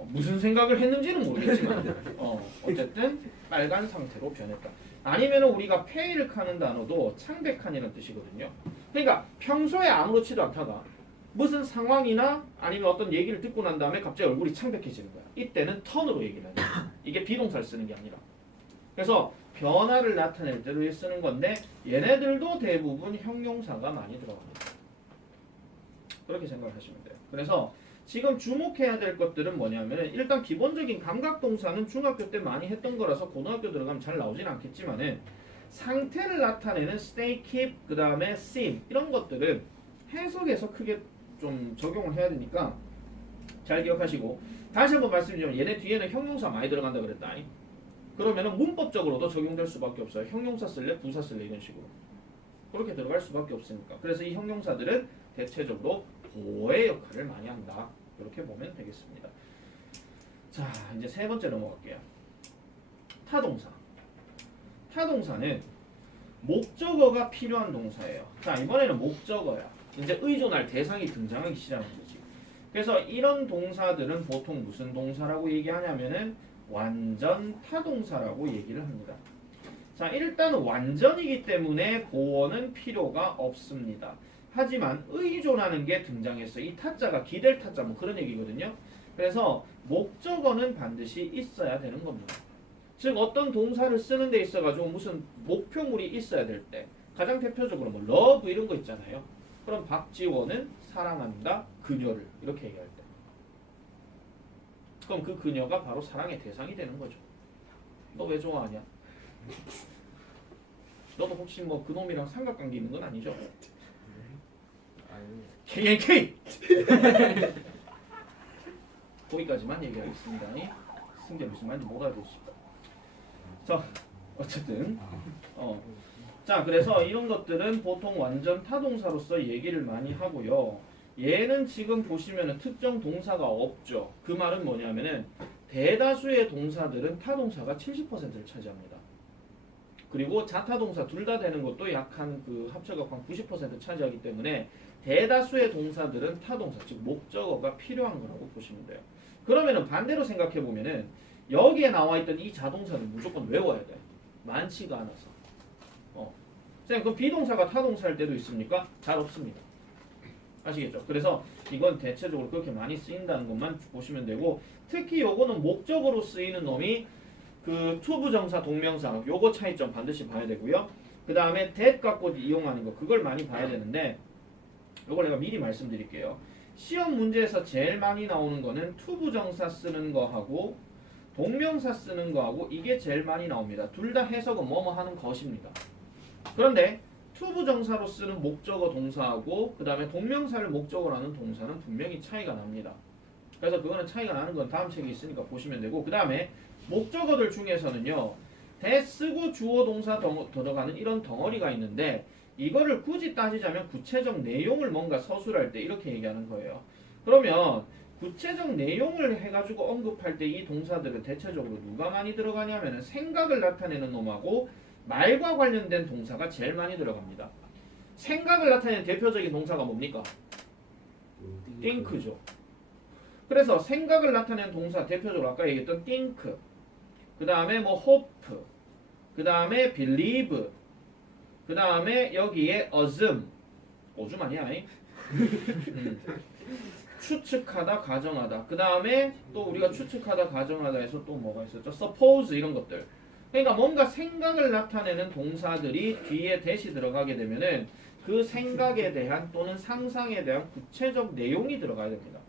무슨 생각을 했는지는 모르겠지만 어쨌든 빨간 상태로 변했다. 아니면 우리가 페일카는 단어도 창백한이라는 뜻이거든요. 그러니까 평소에 아무렇지도 않다가 무슨 상황이나 아니면 어떤 얘기를 듣고 난 다음에 갑자기 얼굴이 창백해지는 거야. 이때는 턴으로 얘기를 해요. 이게 비동사를 쓰는 게 아니라. 그래서 변화를 나타낼 때로 쓰는 건데 얘네들도 대부분 형용사가 많이 들어갑니다. 그렇게 생각하시면 돼요. 그래서 지금 주목해야 될 것들은 뭐냐면 일단 기본적인 감각동사는 중학교 때 많이 했던 거라서 고등학교 들어가면 잘 나오진 않겠지만은 상태를 나타내는 stay, keep, 그 다음에 seem 이런 것들은 해석에서 크게 좀 적용을 해야 되니까 잘 기억하시고 다시 한번 말씀드리면 얘네 뒤에는 형용사 많이 들어간다 그랬다. 그러면은 문법적으로도 적용될 수밖에 없어요. 형용사 쓸래, 부사 쓸래 이런 식으로 그렇게 들어갈 수밖에 없으니까. 그래서 이 형용사들은 대체적으로 보호의 역할을 많이 한다. 이렇게 보면 되겠습니다. 자, 이제 세 번째 넘어갈게요. 타동사. 타동사는 목적어가 필요한 동사예요. 자, 이번에는 목적어야. 이제 의존할 대상이 등장하기 시작하는 거지. 그래서 이런 동사들은 보통 무슨 동사라고 얘기하냐면은 완전 타동사라고 얘기를 합니다. 자, 일단 완전이기 때문에 보어는 필요가 없습니다. 하지만 의존하는 게 등장했어요. 이 타자가 기댈 타자 뭐 그런 얘기거든요. 그래서 목적어는 반드시 있어야 되는 겁니다. 즉 어떤 동사를 쓰는 데 있어가지고 무슨 목표물이 있어야 될 때 가장 대표적으로 뭐 love 이런 거 있잖아요. 그럼 박지원은 사랑한다 그녀를 이렇게 얘기할 때 그럼 그 그녀가 바로 사랑의 대상이 되는 거죠. 너 왜 좋아하냐? 너도 혹시 뭐 그놈이랑 삼각관계 있는 건 아니죠? 아니. KNK! 거기까지만 얘기하겠습니다. 승재 무슨 말인지 못 알아듣습니다. 자, 어쨌든 자, 그래서 이런 것들은 보통 완전 타동사로서 얘기를 많이 하고요. 얘는 지금 보시면은 특정 동사가 없죠. 그 말은 뭐냐면은 대다수의 동사들은 타동사가 70%를 차지합니다. 그리고 자타동사 둘 다 되는 것도 약 한 그 합쳐갖고 한 90% 차지하기 때문에 대다수의 동사들은 타동사, 즉 목적어가 필요한 거라고 보시면 돼요. 그러면은 반대로 생각해 보면은 여기에 나와 있던 이 자동사는 무조건 외워야 돼. 많지가 않아서. 선생님, 그럼 비동사가 타동사일 때도 있습니까? 잘 없습니다. 아시겠죠? 그래서 이건 대체적으로 그렇게 많이 쓰인다는 것만 보시면 되고, 특히 요거는 목적으로 쓰이는 놈이 그 투부정사 동명사 요거 차이점 반드시 봐야 되고요. 그 다음에 that 갖고 이용하는 거 그걸 많이 봐야 되는데 요걸 내가 미리 말씀드릴게요. 시험 문제에서 제일 많이 나오는 거는 투부정사 쓰는 거하고 동명사 쓰는 거하고 이게 제일 많이 나옵니다. 둘 다 해석은 뭐뭐 하는 것입니다. 그런데 투부정사로 쓰는 목적어 동사하고 그 다음에 동명사를 목적어로 하는 동사는 분명히 차이가 납니다. 그래서 그거는 차이가 나는 건 다음 책에 있으니까 보시면 되고, 그 다음에 목적어들 중에서는요 대 쓰고 주어 동사 들어가는 이런 덩어리가 있는데 이거를 굳이 따지자면 구체적 내용을 뭔가 서술할 때 이렇게 얘기하는 거예요. 그러면 구체적 내용을 해가지고 언급할 때 이 동사들은 대체적으로 누가 많이 들어가냐면 생각을 나타내는 놈하고 말과 관련된 동사가 제일 많이 들어갑니다. 생각을 나타내는 대표적인 동사가 뭡니까? think죠. 그래서 생각을 나타내는 동사 대표적으로 아까 얘기했던 think, 그 다음에 뭐 hope, 그 다음에 believe, 그 다음에 여기에 assume, 오줌 아니야? 추측하다, 가정하다. 그 다음에 또 우리가 추측하다, 가정하다 해서 또 뭐가 있었죠? suppose 이런 것들. 그러니까 뭔가 생각을 나타내는 동사들이 뒤에 대시 들어가게 되면은 그 생각에 대한 또는 상상에 대한 구체적 내용이 들어가야 됩니다.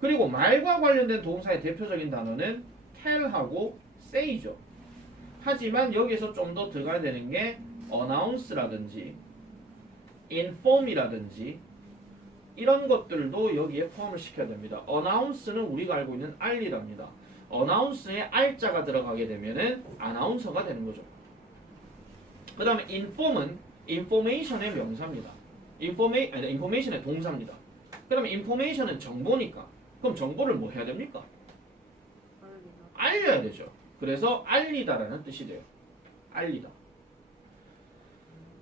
그리고 말과 관련된 동사의 대표적인 단어는 tell하고 say죠. 하지만 여기서 좀 더 들어가야 되는 게 announce라든지 inform이라든지 이런 것들도 여기에 포함을 시켜야 됩니다. announce는 우리가 알고 있는 알리답니다. announce에 알자가 들어가게 되면은 아나운서가 되는 거죠. 그 다음에 inform은 information의 명사입니다. information의 동사입니다. 그 다음에 information은 정보니까 그럼 정보를 뭐 해야 됩니까? 알려야 되죠. 그래서 알리다라는 뜻이 돼요. 알리다.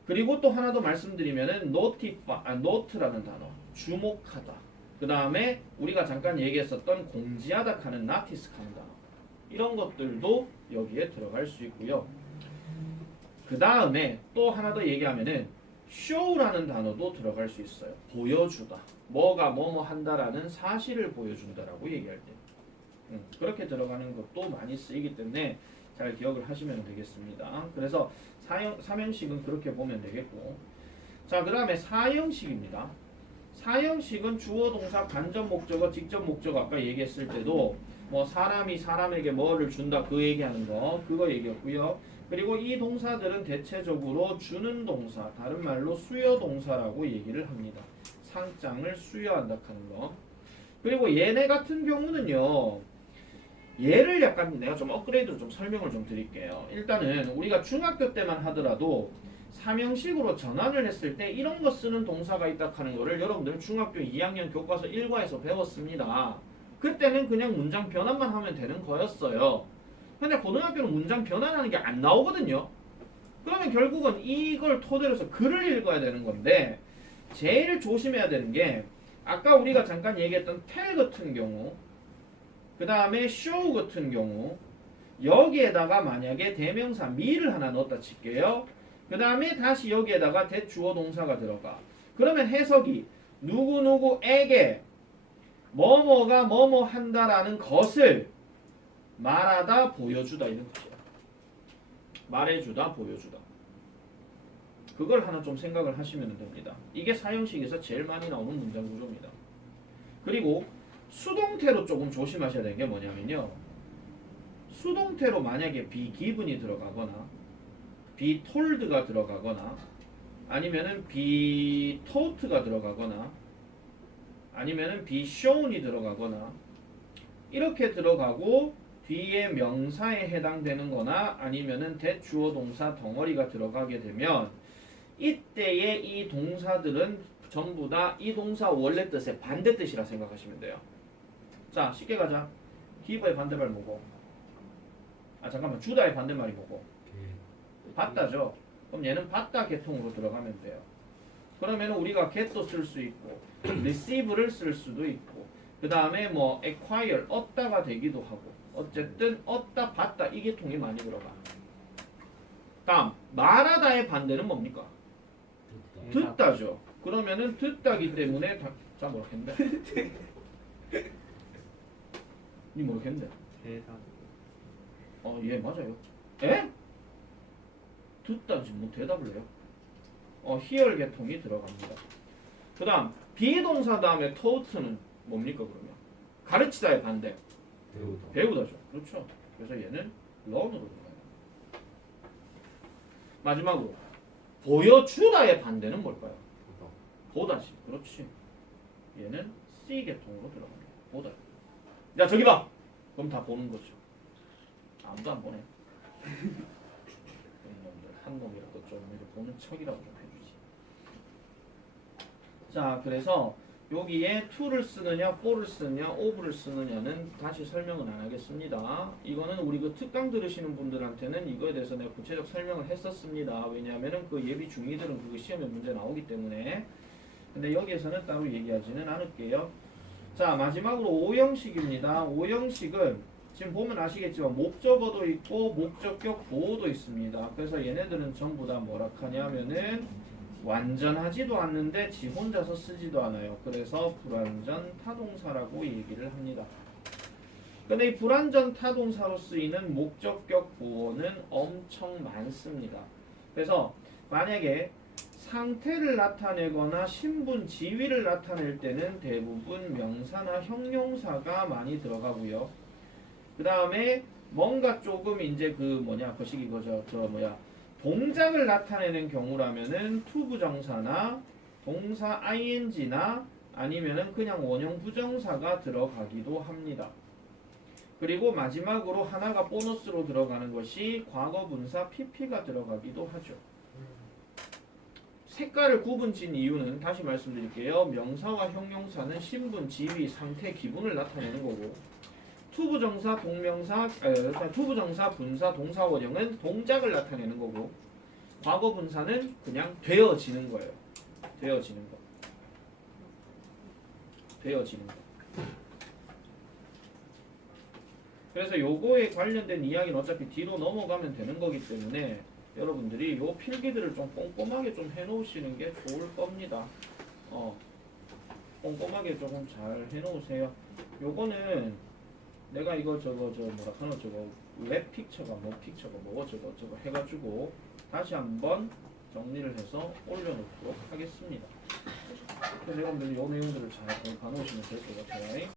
그리고 또 하나 더 말씀드리면은 note라는 단어, 주목하다. 그 다음에 우리가 잠깐 얘기했었던 공지하다 하는 notice 하는 단어. 이런 것들도 여기에 들어갈 수 있고요. 그 다음에 또 하나 더 얘기하면은 show라는 단어도 들어갈 수 있어요. 보여주다. 뭐가 뭐뭐 한다라는 사실을 보여준다라고 얘기할 때. 그렇게 들어가는 것도 많이 쓰이기 때문에 잘 기억을 하시면 되겠습니다. 그래서 3형식은 그렇게 보면 되겠고, 자, 그 다음에 4형식입니다. 사형식은 주어 동사 간접 목적어 직접 목적어 아까 얘기했을 때도 뭐 사람이 사람에게 뭐를 준다 그 얘기하는 거 그거 얘기였고요. 그리고 이 동사들은 대체적으로 주는 동사 다른 말로 수여 동사라고 얘기를 합니다. 상장을 수여한다 하는 거. 그리고 얘네 같은 경우는요. 얘를 약간 내가 좀 업그레이드로 좀 설명을 좀 드릴게요. 일단은 우리가 중학교 때만 하더라도 삼형식으로 전환을 했을 때 이런 거 쓰는 동사가 있다 하는 거를 여러분들 중학교 2학년 교과서 1과에서 배웠습니다. 그때는 그냥 문장 변환만 하면 되는 거였어요. 근데 고등학교는 문장 변환하는 게 안 나오거든요. 그러면 결국은 이걸 토대로 해서 글을 읽어야 되는 건데 제일 조심해야 되는 게 아까 우리가 잠깐 얘기했던 tell 같은 경우 그 다음에 show 같은 경우 여기에다가 만약에 대명사 me를 하나 넣었다 칠게요. 그 다음에 다시 여기에다가 대주어 동사가 들어가. 그러면 해석이 누구누구에게 뭐뭐가 뭐뭐 한다라는 것을 말하다 보여주다 이런 거죠. 말해주다 보여주다. 그걸 하나 좀 생각을 하시면 됩니다. 이게 사형식에서 제일 많이 나오는 문장 구조입니다. 그리고 수동태로 조금 조심하셔야 되는 게 뭐냐면요. 수동태로 만약에 be given이 들어가거나 be told가 들어가거나 아니면은 be taught가 들어가거나 아니면은 be shown이 들어가거나 이렇게 들어가고 뒤에 명사에 해당되는 거나 아니면은 대주어 동사 덩어리가 들어가게 되면 이때의 이 동사들은 전부 다 이 동사 원래 뜻의 반대 뜻이라 생각하시면 돼요. 자, 쉽게 가자. give의 반대말 뭐고? 아, 잠깐만. 주다의 반대말이 뭐고? 받다죠. 그럼 얘는 받다 계통으로 들어가면 돼요. 그러면 우리가 get도 쓸 수 있고 receive를 쓸 수도 있고 그 다음에 뭐 acquire 얻다가 되기도 하고 어쨌든 얻다 받다 이 계통이 많이 들어가. 다음 말하다의 반대는 뭡니까? 듣다죠. 그러면은 듣다기 때문에 자 뭐라 했는데? 니 뭐라 했는데? 대답. 예 맞아요. 에? 듣다지 뭐 대답을 해요. hear 계통이 들어갑니다. 그 다음 비동사 다음에 taught는 뭡니까 그러면? 가르치다의 반대. 배우다죠. 그렇죠. 그래서 얘는 learn으로 들어가요. 마지막으로 보여주다의 반대는 뭘까요? 보다지. 그렇지. 얘는 C 계통으로 들어갑니다. 보다. 야 저기 봐. 그럼 다 보는 거죠. 아무도 안 보네. 한 놈이라도 좀 이렇게 보는 척이라도 좀 해주지. 자, 그래서 여기에 to를 쓰느냐, for를 쓰느냐, of를 쓰느냐는 다시 설명은 안 하겠습니다. 이거는 우리 그 특강 들으시는 분들한테는 이거에 대해서 내가 구체적 설명을 했었습니다. 왜냐하면은 그 예비 중위들은 그거 시험에 문제 나오기 때문에. 근데 여기에서는 따로 얘기하지는 않을게요. 자, 마지막으로 오형식입니다. 오형식은 지금 보면 아시겠지만 목적어도 있고 목적격 보호도 있습니다. 그래서 얘네들은 전부 다 뭐라 하냐면은 완전하지도 않는데 지 혼자서 쓰지도 않아요. 그래서 불완전 타동사라고 얘기를 합니다. 근데 이 불완전 타동사로 쓰이는 목적격 보호는 엄청 많습니다. 그래서 만약에 상태를 나타내거나 신분 지위를 나타낼 때는 대부분 명사나 형용사가 많이 들어가고요. 그 다음에 뭔가 조금 이제 그 뭐냐 거시기 거죠 저 뭐야 동작을 나타내는 경우라면은 to 부정사나 동사 ing나 아니면은 그냥 원형 부정사가 들어가기도 합니다. 그리고 마지막으로 하나가 보너스로 들어가는 것이 과거 분사 pp가 들어가기도 하죠. 색깔을 구분 지은 이유는 다시 말씀드릴게요. 명사와 형용사는 신분, 지위, 상태, 기분을 나타내는 거고 투부정사, 동명사, 투부정사, 분사, 동사 원형은 동작을 나타내는 거고 과거 분사는 그냥 되어지는 거예요. 되어지는 거. 되어지는 거. 그래서 요거에 관련된 이야기는 어차피 뒤로 넘어가면 되는 거기 때문에 여러분들이 요 필기들을 좀 꼼꼼하게 좀 해놓으시는 게 좋을 겁니다. 꼼꼼하게 조금 잘 해놓으세요. 요거는 내가 이거 저거 뭐라 하노 저거 웹 픽처가 뭐 픽처가 뭐고 저거 해가지고 다시 한번 정리를 해서 올려놓도록 하겠습니다. 그래서 여러분들이 이 내용들을 잘 봐놓으시면 될 것 같아요.